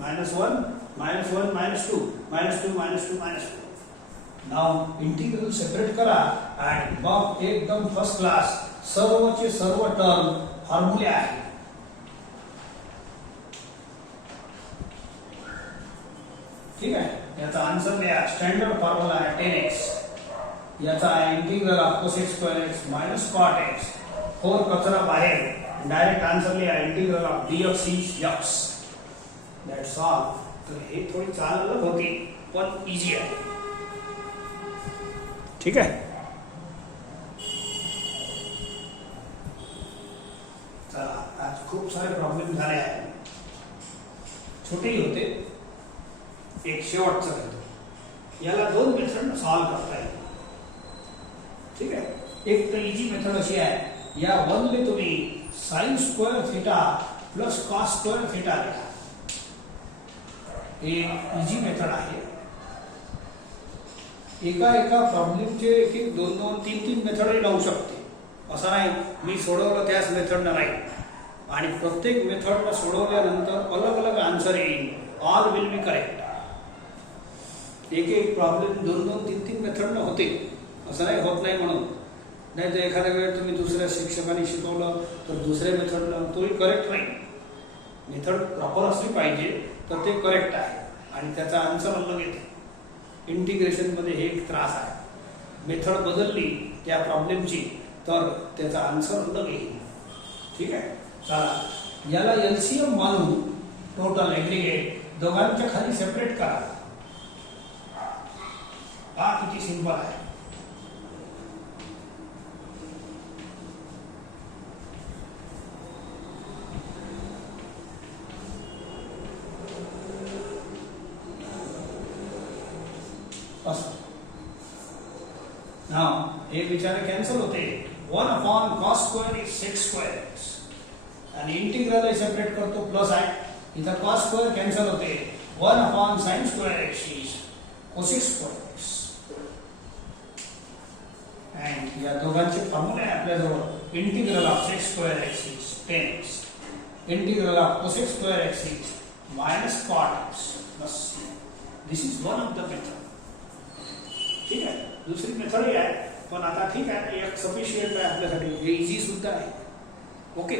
-1 -1 -2 -2 -2 -2. नाव इंटिग्रल सेपरेट करा आणि मग एकदम फर्स्ट क्लास सर्वचे सर्व टर्म फॉर्म्युले आहे. ठीक आहे. याचा आन्सर लिहा, स्टँडर्ड फॉर्म्युला आहे 10x. याचा आहे integral of cosec square x minus cot x. 4 कचरा बाहेर, डायरेक्ट आन्सर लिहा integral of dx is x. That's all. तर हे थोडी चालत होती पण इजी आहे. ठीक आहे. चला आज खूप सारे प्रॉब्लेम झाले आहेत, छोटेही होते. एक शेवटचा घेतो, याला 2 मेथड सॉल्व करता येईल. ठीक आहे. एक तर इजी मेथड अशी आहे, या 1 ले तुम्ही sine square theta plus cos square theta लिहा. हे इजी मेथड आहे. एका प्रॉब्लेमचे एक 2 3 मेथडही लावू शकते. असं नाही मी सोडवलं त्याच मेथडनं नाही. आणि प्रत्येक मेथडला सोडवल्यानंतर अलग अलग आन्सर येईल. All will be correct. एक प्रॉब्लेम 2 3 मेथडनं होते, असं नाही होत नाही म्हणून. नाही तर एखाद्या वेळेस तुम्ही दुसऱ्या शिक्षकाने शिकवलं तर दुसऱ्या मेथडला तोही करेक्ट नाही. मेथड प्रॉपर असली पाहिजे तर ते करेक्ट आहे आणि त्याचा आन्सर अलग येते. इंटिग्रेशनमध्ये हे एक त्रास आहे. मेथड बदलली त्या प्रॉब्लेमची तर त्याचा आन्सर अलग येईल. ठीक आहे. चला याला एलसीएम मानून टोटल ॲग्रिगेट दोघांच्या खाली सेपरेट करा. हा किती सिंपल आहे. नाव एक विचार कॅन्सल होते. 1/cos² is sec²x आणि इंटिग्रल सेपरेट करतो प्लस आहे. इथं cos² कॅन्सल होते. 1/sin²x is cosec²x. अँड या दोघांचे फॉर्म्युला आहे आपल्याजवळ. Integral of sec²x is 10x. Integral of cosec²x is -cot x plus. This is one of the method. ठीक आहे. दुसरी मेथडही आहे पण आता ठीक आहे एक सफिशियंट आहे आपल्यासाठी. हे इझी सुद्धा आहे. ओके.